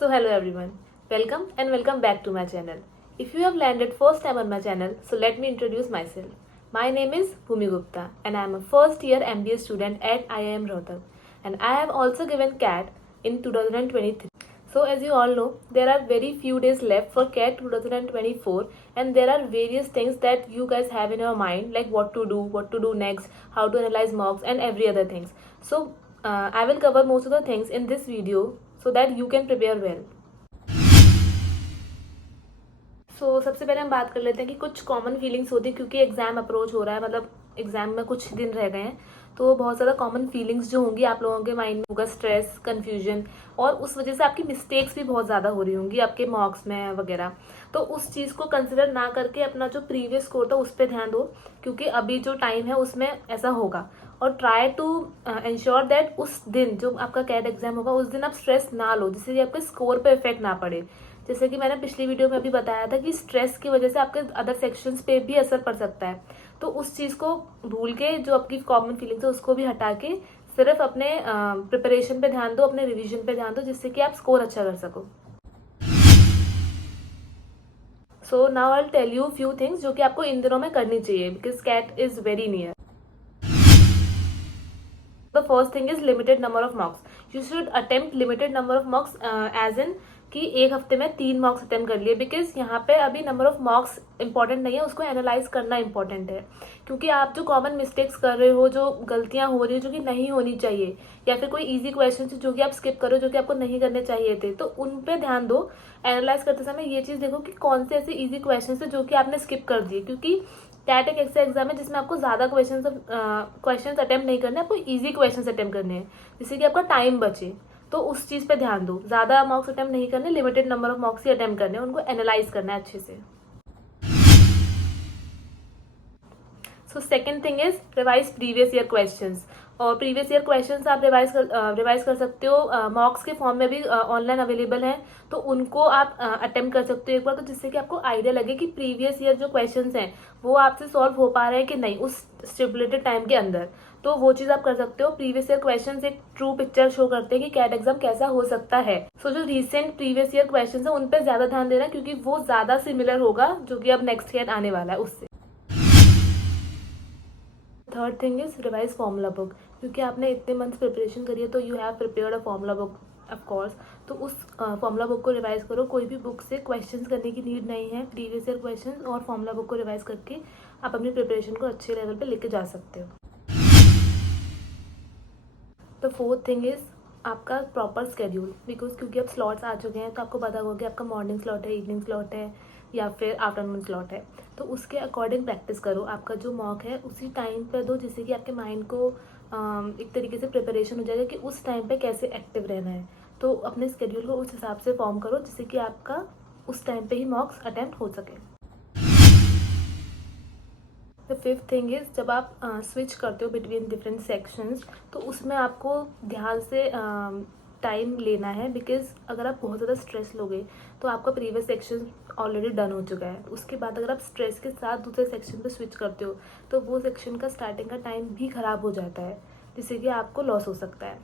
So hello everyone, welcome back to my channel. If you have landed first time on my channel, so let me introduce myself. My name is Bhumi Gupta and I am a first year MBA student at IIM Rohtak, and I have also given CAT in 2023. So as you all know, there are very few days left for CAT 2024 and there are various things that you guys have in your mind, like what to do next, how to analyze mocks and every other things. So I will cover most of the things in this video so that you can prepare well. सबसे पहले हम बात कर लेते हैं कि कुछ common feelings होती है क्योंकि एग्जाम अप्रोच हो रहा है, मतलब एग्जाम में कुछ दिन रह गए हैं, तो बहुत ज़्यादा कॉमन फीलिंग्स जो होंगी आप लोगों के माइंड में होगा, स्ट्रेस, कन्फ्यूजन, और उस वजह से आपकी मिस्टेक्स भी बहुत ज़्यादा हो रही होंगी आपके मार्क्स में वगैरह। तो उस चीज़ को कंसिडर ना करके अपना जो प्रीवियस स्कोर था उस पर ध्यान दो, क्योंकि अभी जो टाइम है उसमें ऐसा होगा। और ट्राई टू इंश्योर दैट उस दिन जो आपका कैट एग्जाम होगा उस दिन आप स्ट्रेस ना लो, जिससे कि आपके स्कोर पे इफेक्ट ना पड़े। जैसे कि मैंने पिछली वीडियो में अभी बताया था कि स्ट्रेस की वजह से आपके अदर सेक्शंस पे भी असर पड़ सकता है। तो उस चीज़ को भूल के जो आपकी कॉमन फीलिंग्स है उसको भी हटा के सिर्फ अपने प्रिपरेशन पे ध्यान दो, अपने रिवीजन पे ध्यान दो, जिससे कि आप स्कोर अच्छा कर सको। So now I will tell you few things जो कि आपको इन दिनों में करनी चाहिए, because CAT is very near. The first thing is limited number of mocks. You should attempt limited number of mocks as in कि एक हफ्ते में 3 मॉक्स अटेम्प्ट कर लिए, बिकॉज यहाँ पे अभी नंबर ऑफ मॉक्स इंपॉर्टेंट नहीं है, उसको एनालाइज करना इंपॉर्टेंट है। क्योंकि आप जो कॉमन मिस्टेक्स कर रहे हो, जो गलतियाँ हो रही है जो कि नहीं होनी चाहिए, या फिर कोई इजी क्वेश्चन जो कि आप स्किप करो जो कि आपको नहीं करने चाहिए थे, तो उन पे ध्यान दो। एनालाइज करते समय ये चीज़ देखो कि कौन से ऐसे इजी क्वेश्चन है जो कि आपने स्किप कर दिए, क्योंकि कैट एक ऐसा एग्जाम है जिसमें आपको ज़्यादा क्वेश्चन अटेम्प्ट नहीं करने, आपको इजी क्वेश्चन अटेम्प्ट करने हैं, जिससे कि आपका टाइम बचे। तो उस चीज़ पे ध्यान दो, ज़्यादा मॉक्स अटेम्प्ट नहीं करने, limited number of मॉक्स he attempt करने हैं, उनको एनालाइज करना है अच्छे से। So second thing is revise previous year questions. और प्रीवियस ईयर क्वेश्चंस आप रिवाइज कर सकते हो, मॉक्स के फॉर्म में भी ऑनलाइन अवेलेबल हैं, तो उनको आप अटेम्प्ट कर सकते हो एक बार, तो जिससे कि आपको आइडिया लगे कि प्रीवियस ईयर जो क्वेश्चंस हैं वो आपसे सॉल्व हो पा रहे हैं कि नहीं उस स्टिपुलेटेड टाइम के अंदर। तो वो चीज़ आप कर सकते हो। प्रीवियस ईयर क्वेश्चंस एक ट्रू पिक्चर शो करते हैं कि कैट एग्जाम कैसा हो सकता है। सो जो रिसेंट प्रीवियस ईयर क्वेश्चंस है उन पर ज़्यादा ध्यान देना, क्योंकि वो ज़्यादा सिमिलर होगा जो कि अब नेक्स्ट कैट आने वाला है उससे। Third thing is revise formula book, क्योंकि आपने इतने मंथ्स प्रिपरेशन करी है तो you have prepared a formula book of course. तो उस फॉर्मूला बुक को रिवाइज करो। कोई भी बुक से क्वेश्चंस करने की नीड नहीं है, प्रीवियस ईयर क्वेश्चंस और फॉर्मूला बुक को रिवाइज करके आप अपनी प्रिपरेशन को अच्छे लेवल पे लेके जा सकते हो। द फोर्थ थिंग इज आपका प्रॉपर स्केड्यूल, बिकॉज क्योंकि अब स्लॉट्स आ चुके हैं तो आपको पता होगा कि आपका मॉर्निंग स्लॉट है, इवनिंग स्लॉट है या फिर आफ्टरनून स्लॉट है। तो उसके अकॉर्डिंग प्रैक्टिस करो। आपका जो मॉक है उसी टाइम पर दो, जिससे कि आपके माइंड को एक तरीके से प्रिपरेशन हो जाएगा कि उस टाइम पे कैसे एक्टिव रहना है। तो अपने स्केड्यूल को उस हिसाब से फॉर्म करो, जिससे कि आपका उस टाइम पे ही मॉक्स अटेम्प्ट हो सके। द फिफ्थ थिंग इज जब आप स्विच करते हो बिटवीन डिफरेंट सेक्शंस, तो उसमें आपको ध्यान से टाइम लेना है, बिकॉज अगर आप बहुत ज़्यादा स्ट्रेस लोगे तो आपका प्रीवियस सेक्शन ऑलरेडी डन हो चुका है। उसके बाद अगर आप स्ट्रेस के साथ दूसरे सेक्शन पे स्विच करते हो तो वो सेक्शन का स्टार्टिंग का टाइम भी ख़राब हो जाता है, जिससे कि आपको लॉस हो सकता है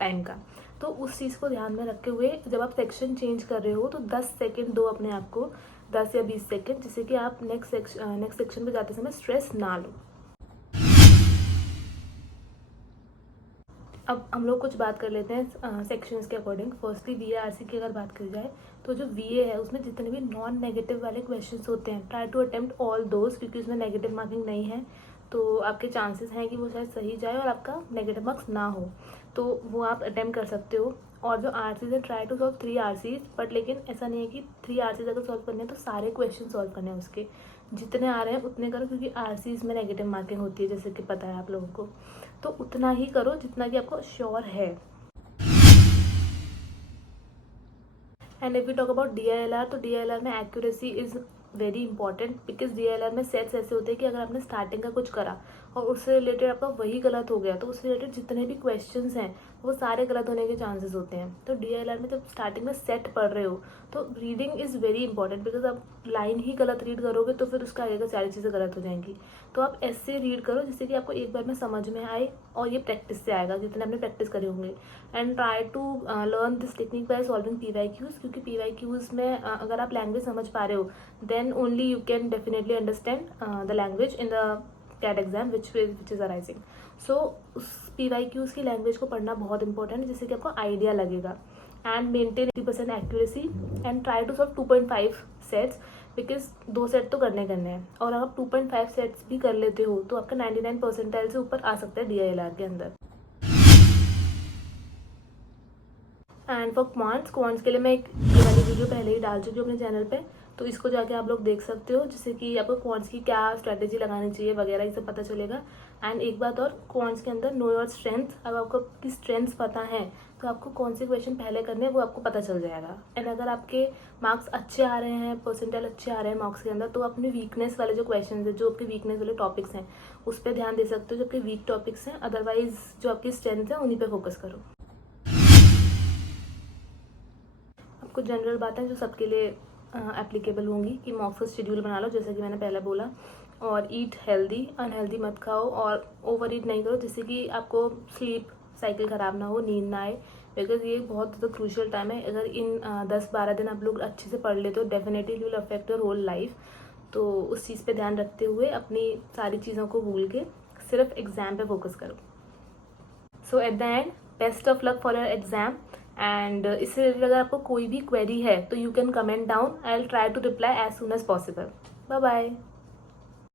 टाइम का। तो उस चीज़ को ध्यान में रखते हुए जब आप सेक्शन चेंज कर रहे हो तो 10 सेकेंड दो अपने आप को, 10 या 20 सेकेंड, जिससे कि आप नेक्स्ट सेक्शन पे जाते समय स्ट्रेस ना लो। अब हम लोग कुछ बात कर लेते हैं सेक्शंस के अकॉर्डिंग। फर्स्टली VARC की अगर बात करी जाए तो जो VA है उसमें जितने भी नॉन नेगेटिव वाले क्वेश्चंस होते हैं, try to attempt all those, क्योंकि उसमें नेगेटिव मार्किंग नहीं है, तो आपके चांसेस हैं कि वो शायद सही जाए और आपका नेगेटिव मार्क्स ना हो, तो वो आप अटेम्प्ट कर सकते हो। और जो RCs है, try to solve 3 RCs, but लेकिन ऐसा नहीं है कि 3 RCs अगर सॉल्व करने हैं तो सारे क्वेश्चन सॉल्व करने हैं, उसके जितने आ रहे हैं उतने करो, क्योंकि RCs में नेगेटिव मार्किंग होती है जैसे कि पता है आप लोगों को। तो उतना ही करो जितना कि आपको श्योर है। And if you talk about DILR, तो DILR में accuracy is very important, because DILR में सेट्स ऐसे होते हैं कि अगर आपने स्टार्टिंग का कुछ करा और उससे रिलेटेड आपका वही गलत हो गया तो उससे रिलेटेड जितने भी क्वेश्चंस हैं वो सारे गलत होने के चांसेस होते हैं। तो DILR में जब स्टार्टिंग में सेट पढ़ रहे हो तो reading is very important, because आप लाइन ही गलत रीड करोगे तो फिर उसका आगे का सारी चीज़ें गलत हो जाएंगी। तो आप ऐसे रीड करो जिससे कि आपको एक बार में समझ में आए, और ये प्रैक्टिस से आएगा जितने आपने प्रैक्टिस करे होंगे। And try to learn this technique by solving PYQs, क्योंकि PYQs में अगर आप लैंग्वेज समझ पा रहे हो then only you can definitely understand the language in the CAT exam which is arising. So उस PYQs की लैंग्वेज को पढ़ना बहुत इंपॉर्टेंट है जिससे कि आपको आइडिया लगेगा। And maintain 80% accuracy and try to solve 2.5 sets, because 2 set तो करने हैं, और अगर आप 2.5 सेट्स भी कर लेते हो तो आपका 99 परसेंटाइल से ऊपर आ सकता है DILR के अंदर। एंड फॉर क्वांट्स के लिए मैं एक ये वाली वीडियो पहले ही डाल चुकी हूँ अपने चैनल पे, तो इसको जाके आप लोग देख सकते हो, जिससे कि आपको क्वांट्स की क्या स्ट्रैटेजी लगानी चाहिए वगैरह ये सब पता चलेगा। एंड एक बात और, क्वांट्स के अंदर नो योर स्ट्रेंथ, अगर आपको आपकी स्ट्रेंथ्स पता है तो आपको कौन से क्वेश्चन पहले करने हैं वो आपको पता चल जाएगा। एंड अगर आपके मार्क्स अच्छे आ रहे हैं, परसेंटाइल अच्छे आ रहे हैं मार्क्स के अंदर, तो अपने वीकनेस वाले जो क्वेश्चन है, जो आपके वीकनेस वाले टॉपिक्स हैं उस पर ध्यान दे सकते हो, जो आपके वीक टॉपिक्स हैं। अदरवाइज जो आपकी स्ट्रेंथ है उन्हीं पर फोकस करो। कुछ जनरल बातें जो सबके लिए एप्लीकेबल होंगी कि मॉक्स का शेड्यूल बना लो, जैसे कि मैंने पहले बोला, और ईट हेल्दी, अनहेल्दी मत खाओ, और ओवर ईट नहीं करो जिससे कि आपको स्लीप साइकिल ख़राब ना हो, नींद ना आए, बिकॉज ये बहुत ज़्यादा क्रूशियल टाइम है। अगर इन 10-12 दिन आप लोग अच्छे से पढ़ लेते हो definitely will affect your whole life. तो उस चीज़ पे ध्यान रखते हुए अपनी सारी चीज़ों को भूल के सिर्फ एग्ज़ाम पे फोकस करो। So at the end, best of luck for your exam. And इससे रिलेटेड अगर आपको कोई भी क्वेरी है तो you can comment down, I will try to reply as soon as possible. Bye bye.